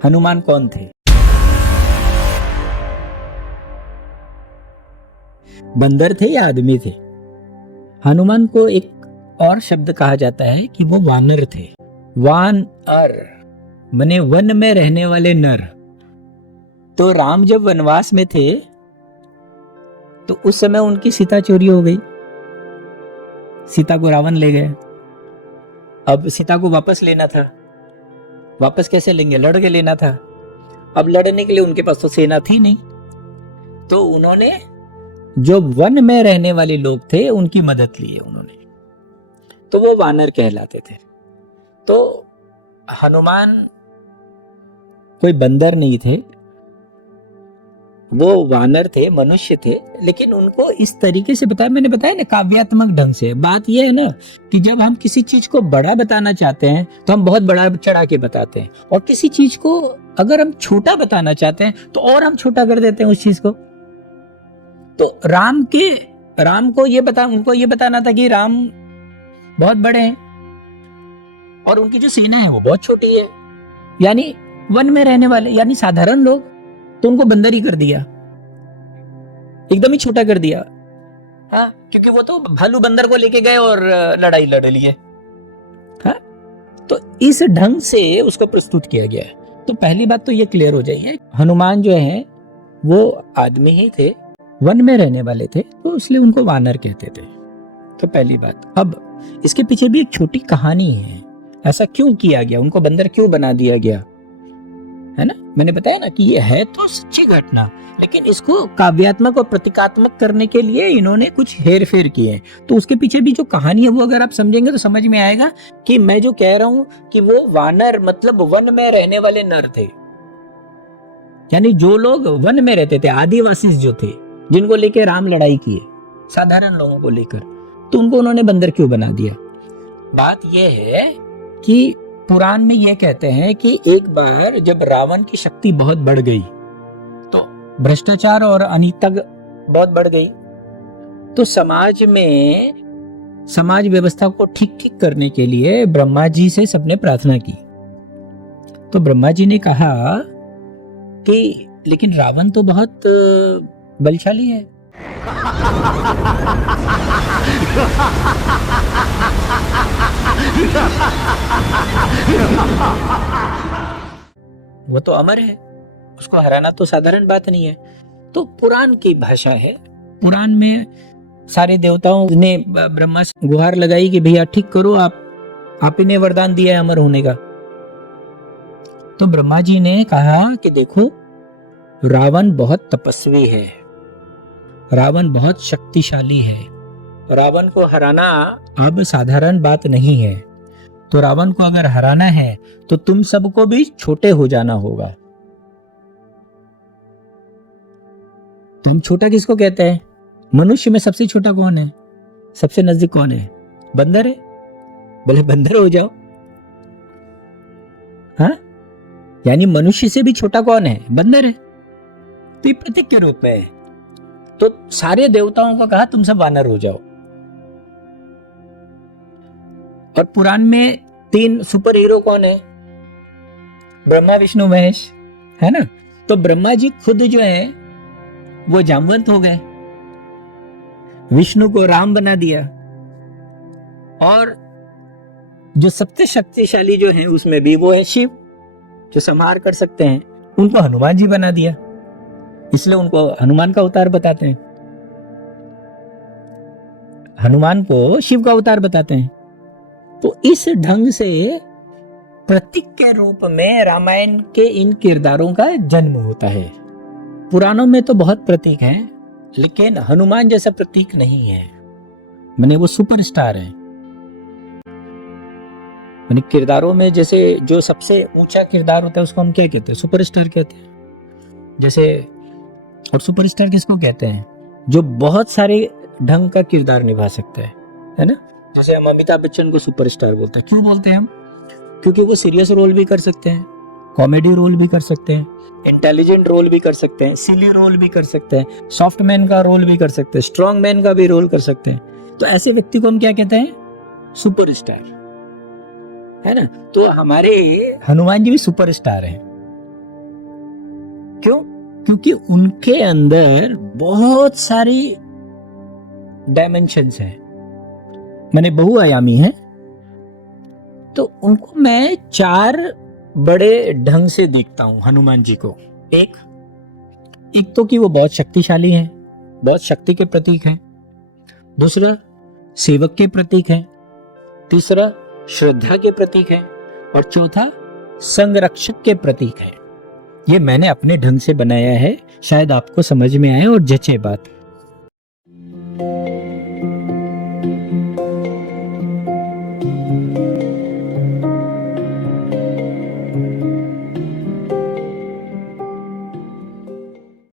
हनुमान कौन थे? बंदर थे या आदमी थे? हनुमान को एक और शब्द कहा जाता है कि वो वानर थे। वानर माने वन में रहने वाले नर। तो राम जब वनवास में थे तो उस समय उनकी सीता चोरी हो गई। सीता को रावण ले गया। अब सीता को वापस लेना था। वापस कैसे लेंगे? लड़ के लेना था। अब लड़ने के लिए उनके पास तो सेना थी नहीं, तो उन्होंने जो वन में रहने वाले लोग थे उनकी मदद ली है उन्होंने, तो वो वानर कहलाते थे। तो हनुमान कोई बंदर नहीं थे, वो वानर थे, मनुष्य थे, लेकिन उनको इस तरीके से बताया, मैंने बताया ना, काव्यात्मक ढंग से। बात यह है ना कि जब हम किसी चीज को बड़ा बताना चाहते हैं तो हम बहुत बड़ा चढ़ा के बताते हैं, और किसी चीज को अगर हम छोटा बताना चाहते हैं तो और हम छोटा कर देते हैं उस चीज को। तो राम को उनको ये बताना था कि राम बहुत बड़े हैं और उनकी जो सेना है वो बहुत छोटी है, यानी वन में रहने वाले, यानी साधारण लोग, तो उनको बंदर ही कर दिया, एकदम ही छोटा कर दिया। हाँ, क्योंकि वो तो भालू बंदर को लेके गए और लड़ाई लड़ लिए। हाँ, तो इस ढंग से उसको प्रस्तुत किया गया है। तो पहली बात तो ये क्लियर हो जाइए, हनुमान जो है वो आदमी ही थे, वन में रहने वाले थे, तो इसलिए उनको वानर कहते थे। तो पहली बात। अब इसके पीछे भी एक छोटी कहानी है, ऐसा क्यों किया गया, उनको बंदर क्यों बना दिया गया, है ना। मैंने बताया ना कि ये है तो सच्ची घटना, लेकिन इसको काव्यात्मक और प्रतीकात्मक करने के लिए इन्होंने कुछ हेर फेर किए हैं। तो उसके पीछे भी जो कहानी है वो अगर आप समझेंगे तो समझ में आएगा कि मैं जो कह रहा हूं कि वो वानर मतलब वन में रहने वाले नर थे, यानी जो लोग वन में रहते थे, आदिवासी जो थे, जिनको लेके राम लड़ाई किए, साधारण लोगों को लेकर, तो उनको उन्होंने बंदर क्यों बना दिया। बात यह है कि पुराण में यह कहते हैं कि एक बार जब रावण की शक्ति बहुत बढ़ गई तो भ्रष्टाचार और अनीति बहुत बढ़ गई, तो समाज व्यवस्था को ठीक करने के लिए ब्रह्मा जी से सबने प्रार्थना की। तो ब्रह्मा जी ने कहा कि लेकिन रावण तो बहुत बलशाली है। वो तो अमर है, उसको हराना तो साधारण बात नहीं है। तो पुराण की भाषा है, पुराण में सारे देवताओं ने ब्रह्मा से गुहार लगाई कि भैया ठीक करो, आप ही ने वरदान दिया है अमर होने का। तो ब्रह्मा जी ने कहा कि देखो, रावण बहुत तपस्वी है, रावण बहुत शक्तिशाली है, रावण को हराना अब साधारण बात नहीं है। तो रावण को अगर हराना है तो तुम सबको भी छोटे हो जाना होगा। तो हम छोटा किसको कहते हैं? मनुष्य में सबसे छोटा कौन है? सबसे नजदीक कौन है? बंदर है। बोले बंदर हो जाओ। हाँ, यानी मनुष्य से भी छोटा कौन है? बंदर है। तो ये प्रतीक के रूप में है। तो सारे देवताओं को कहा तुम सब वानर हो जाओ। और पुराण में 3 सुपर हीरो कौन है? ब्रह्मा, विष्णु, महेश, है ना। तो ब्रह्मा जी खुद जो है वो जामवंत हो गए, विष्णु को राम बना दिया, और जो सबसे शक्तिशाली जो है उसमें भी वो है शिव, जो संहार कर सकते हैं, उनको हनुमान जी बना दिया। इसलिए उनको हनुमान का अवतार बताते हैं, हनुमान को शिव का अवतार बताते हैं। तो इस ढंग से प्रतीक के रूप में रामायण के इन किरदारों का जन्म होता है। पुराणों में तो बहुत प्रतीक हैं, लेकिन हनुमान जैसा प्रतीक नहीं है। माने वो सुपरस्टार है। माने किरदारों में जैसे जो सबसे ऊंचा किरदार होता है उसको हम क्या कहते हैं? सुपरस्टार कहते हैं। जैसे, और सुपरस्टार किसको कहते हैं? जो बहुत सारे ढंग का किरदार निभा सकता है ना। जैसे हम अमिताभ बच्चन को सुपरस्टार बोलते हैं। क्यों बोलते हैं हम? क्योंकि वो सीरियस रोल भी कर सकते हैं, कॉमेडी रोल भी कर सकते हैं, इंटेलिजेंट रोल भी कर सकते हैं, सिली रोल भी कर सकते हैं, सॉफ्ट मैन का रोल भी कर सकते हैं, स्ट्रॉन्ग मैन का भी रोल कर सकते हैं। तो ऐसे व्यक्ति को हम क्या कहते हैं? सुपरस्टार, है ना। तो हमारे हनुमान जी भी सुपरस्टार हैं। क्यों? क्योंकि उनके अंदर बहुत सारी डायमेंशंस हैं, माने बहुआयामी है। तो उनको मैं 4 बड़े ढंग से देखता हूं हनुमान जी को। एक तो कि वो बहुत शक्तिशाली हैं, बहुत शक्ति के प्रतीक हैं। दूसरा, सेवक के प्रतीक हैं। तीसरा, श्रद्धा के प्रतीक हैं। और चौथा, संरक्षक के प्रतीक हैं। ये मैंने अपने ढंग से बनाया है, शायद आपको समझ में आए और जचे बात।